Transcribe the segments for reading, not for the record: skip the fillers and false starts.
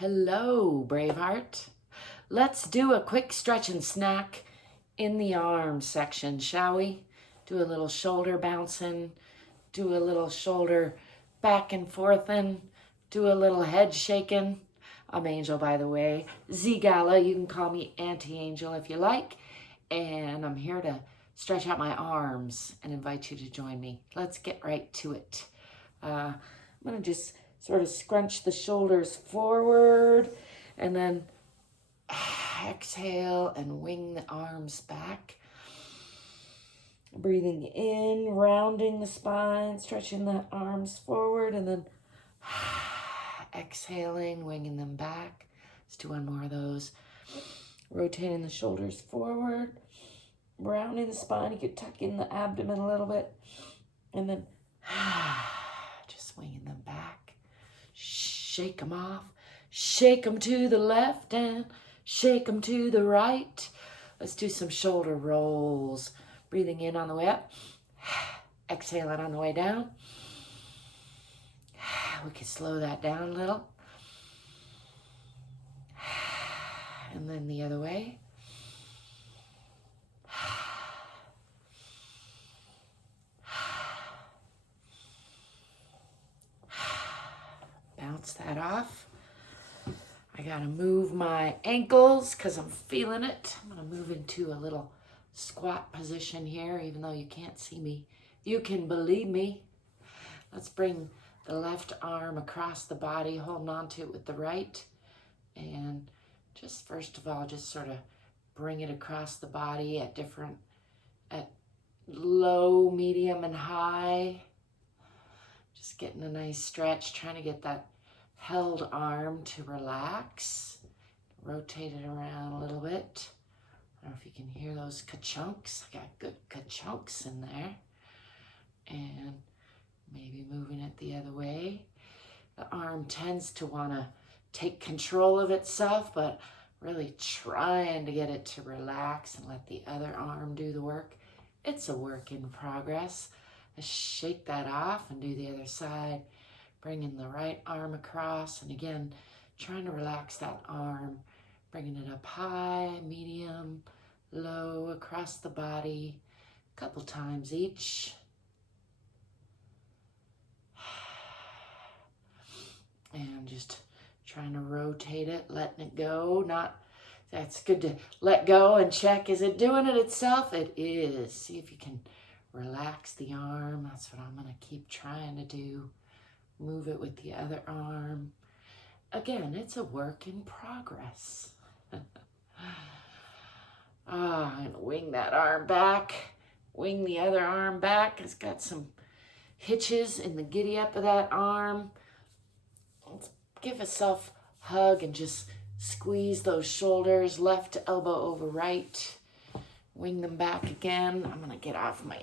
Hello, Braveheart. Let's do a quick stretch and snack in the arm section, shall we? Do a little shoulder bouncing, do a little shoulder back and forth, and do a little head shaking. I'm Angel, by the way. ZGALA, you can call me Auntie Angel if you like. And I'm here to stretch out my arms and invite you to join me. Let's get right to it. I'm going to just sort of scrunch the shoulders forward and then exhale and wing the arms back. Breathing in, rounding the spine, stretching the arms forward, and then exhaling, winging them back. Let's do one more of those. Rotating the shoulders forward, rounding the spine. You could tuck in the abdomen a little bit, and then just winging them back. Shake them off. Shake them to the left and shake them to the right. Let's do some shoulder rolls. Breathing in on the way up. Exhaling on the way down. We can slow that down a little. And then the other way. Bounce that off. I gotta move my ankles because I'm feeling it. I'm gonna move into a little squat position here, even though you can't see me. You can believe me. Let's bring the left arm across the body, holding on to it with the right. And just first of all, just sort of bring it across the body at low, medium, and high. Just getting a nice stretch, trying to get that held arm to relax. Rotate it around a little bit. I don't know if you can hear those ka-chunks. I got good ka-chunks in there. And maybe moving it the other way. The arm tends to want to take control of itself, but really trying to get it to relax and let the other arm do the work. It's a work in progress. Let's shake that off and do the other side. Bringing the right arm across, and again, trying to relax that arm. Bringing it up high, medium, low, across the body, a couple times each. And just trying to rotate it, letting it go. That's good to let go and check, is it doing it itself? It is. See if you can relax the arm. That's what I'm going to keep trying to do. Move it with the other arm. Again, it's a work in progress. I'm going to wing that arm back. Wing the other arm back. It's got some hitches in the giddy up of that arm. Let's give a self hug and just squeeze those shoulders, left elbow over right. Wing them back again. I'm going to get off my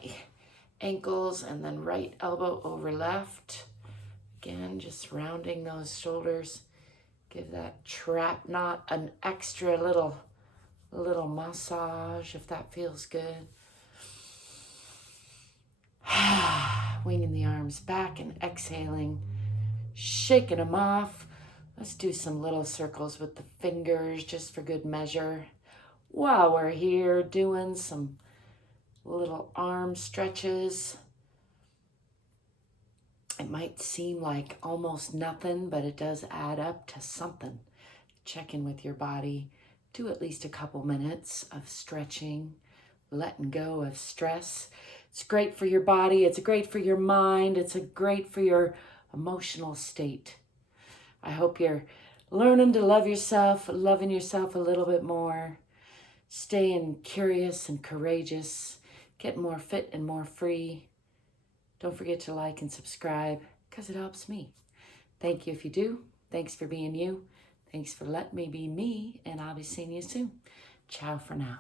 ankles and then right elbow over left. Again, just rounding those shoulders. Give that trap knot an extra little massage if that feels good. Winging the arms back and exhaling, shaking them off. Let's do some little circles with the fingers just for good measure. While we're here doing some little arm stretches. It might seem like almost nothing, but it does add up to something. Check in with your body. Do at least a couple minutes of stretching, letting go of stress. It's great for your body. It's great for your mind. It's great for your emotional state. I hope you're learning to love yourself, loving yourself a little bit more, staying curious and courageous, getting more fit and more free. Don't forget to like and subscribe because it helps me. Thank you if you do. Thanks for being you. Thanks for letting me be me, and I'll be seeing you soon. Ciao for now.